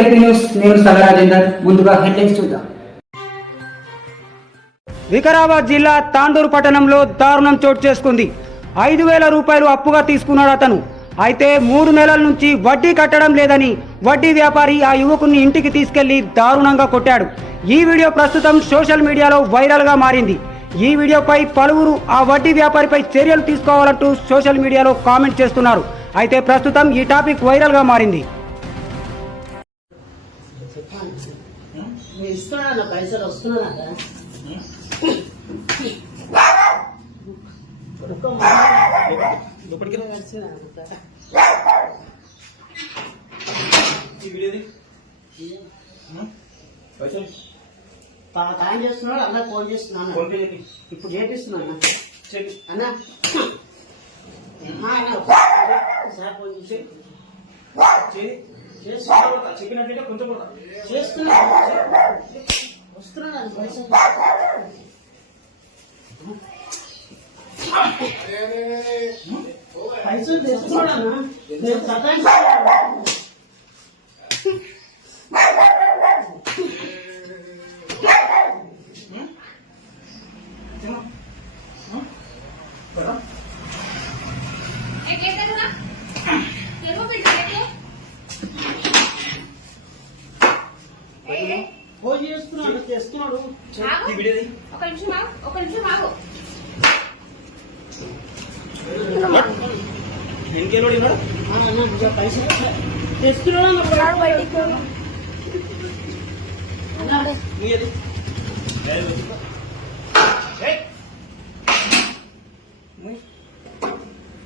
LP news. నేను సగరాజేందర్. ముందుగా headlines చూద్దాం. వికారాబాద్ జిల్లా తాండూరు పట్టణంలో దారుణం చోటు చేసుకుంది. 5,000 రూపాయలు అప్పుగా తీసుకున్నాడు అతను. అయితే 3 నెలల నుంచి వడ్డీ కట్టడం లేదని వడ్డీ వ్యాపారి ఆ యువకుని ఇంటికి తీసుకెళ్లి దారుణంగా కొట్టాడు. ఈ వీడియో ప్రస్తుతం సోషల్ మీడియాలో వైరల్గా మారింది. ఈ వీడియోపై పలువురు ఆ వడ్డీ వ్యాపారిపై చర్యలు తీసుకోవాలంటూ సోషల్ మీడియాలో కామెంట్ చేస్తున్నారు. అయితే ప్రస్తుతం ఈ టాపిక్ వైరల్గా మారింది. తాను చేస్తున్నాడు అన్న ఫోన్ చేస్తున్నాను ఇప్పుడు చేపిస్తున్నాను అన్న సార్ ఫోన్ చేసి చెప్పినట్టే కొంచెం చేస్తున్నాను వస్తున్నాను పైసలు పైసలు తెస్తున్నాడు అన్న నేను సతాయిస్తున్నాను. ఫోన్ చేస్తున్నాడు తెస్తున్నాడు. ఒక నిమిషం ఆగు. పైసలు తెస్తున్నాడు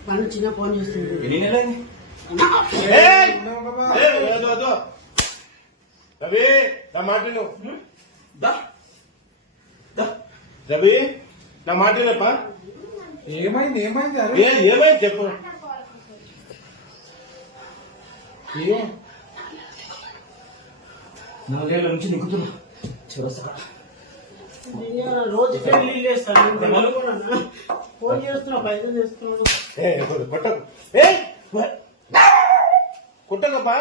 పని చిన్న ఫోన్ చేస్తుంది. రవి నా మాట రవి నా మాట ఏమైంది ఏమైంది చెప్పు. నాలుగేళ్ల నుంచి నిక్కుతున్నా రోజు పెళ్లి చేస్తాను ఫోన్ చేస్తున్నా పైసలు చేస్తున్నాడు. కుట్టకప్పా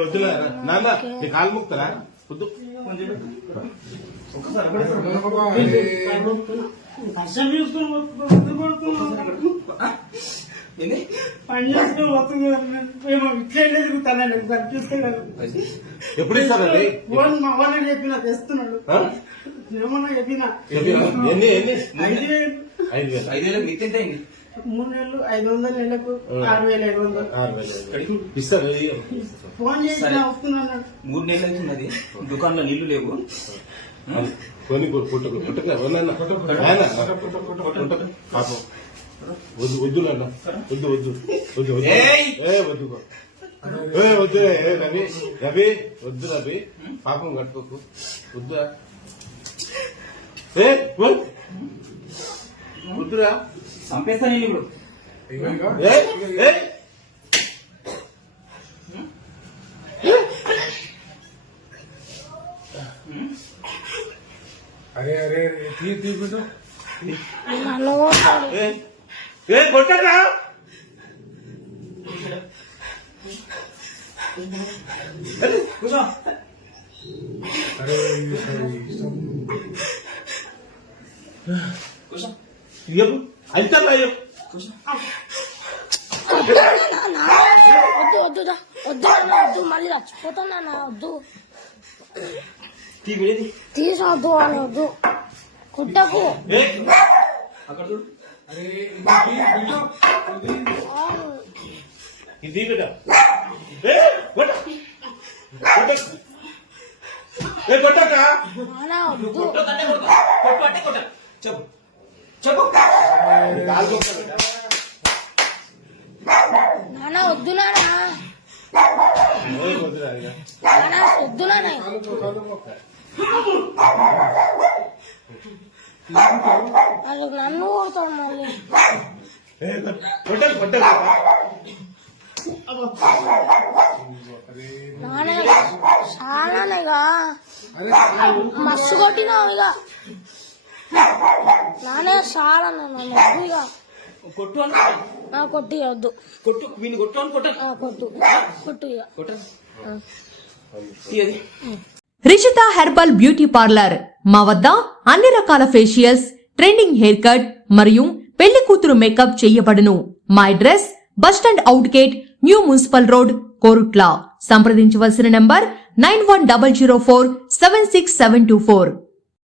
వద్దులే నాన్న నీ కాలు ముక్తరా వద్దు పైసలు చూస్తున్నాడు పని చేస్తూ ఇట్లే తిరుగుతాను కనిపిస్తున్నాడు. ఎప్పుడు ఇస్తారండి మా వాళ్ళని చెప్పిన తెస్తున్నాడు ఏమన్నా చెప్పిన 5,000 మిత్తే 3 నెలలు 500 నెలకు 6,500 ఇస్తారు. ఫోన్ చేసి వస్తున్నాడు. 3 నెలలు అవుతున్నది దుకాణంలో నీళ్లు లేవు. కొన్ని పుట్టక పాపం వద్దు నాన్న వద్దు వద్దు రవి రవి వద్దు రవి పాపం కట్టుకోకు వద్దురా వద్దురా చంపేస్తా నేను ఇప్పుడు. అరే అరే తీపిట్టు కొట్టరా కూర్చో. అరే కూర్చో అయితే వద్దు మళ్ళీ చచ్చిపోతాను వద్దు తీసొద్దు అని వద్దు కుట్టకు. ఇది కొట్టక చెప్పు చెప్పు నాన్న వద్దు నాన్న వద్దు నాన్న అది నన్ను కొడతాడు మళ్ళీ. నాన్న చాలానేగా మస్తు కొట్టినావు ఇక నానే చాలా నన్ను వద్దు ఇక కొట్టు అని కొట్టి వద్దు కొట్టు వీని కొట్టు అని కొట్టాను కొట్టు ఇక కొట్టాను తీయది రిషిత హెర్బల్ బ్యూటీ పార్లర్ మా వద్ద అన్ని రకాల ఫేషియల్స్, ట్రెండింగ్ హెయిర్ కట్ మరియు పెళ్లి కూతురు మేకప్ చేయబడును. మా address bus stand out gate, new municipal road, Korutla. సంప్రదించవలసిన నంబర్ 9100476724.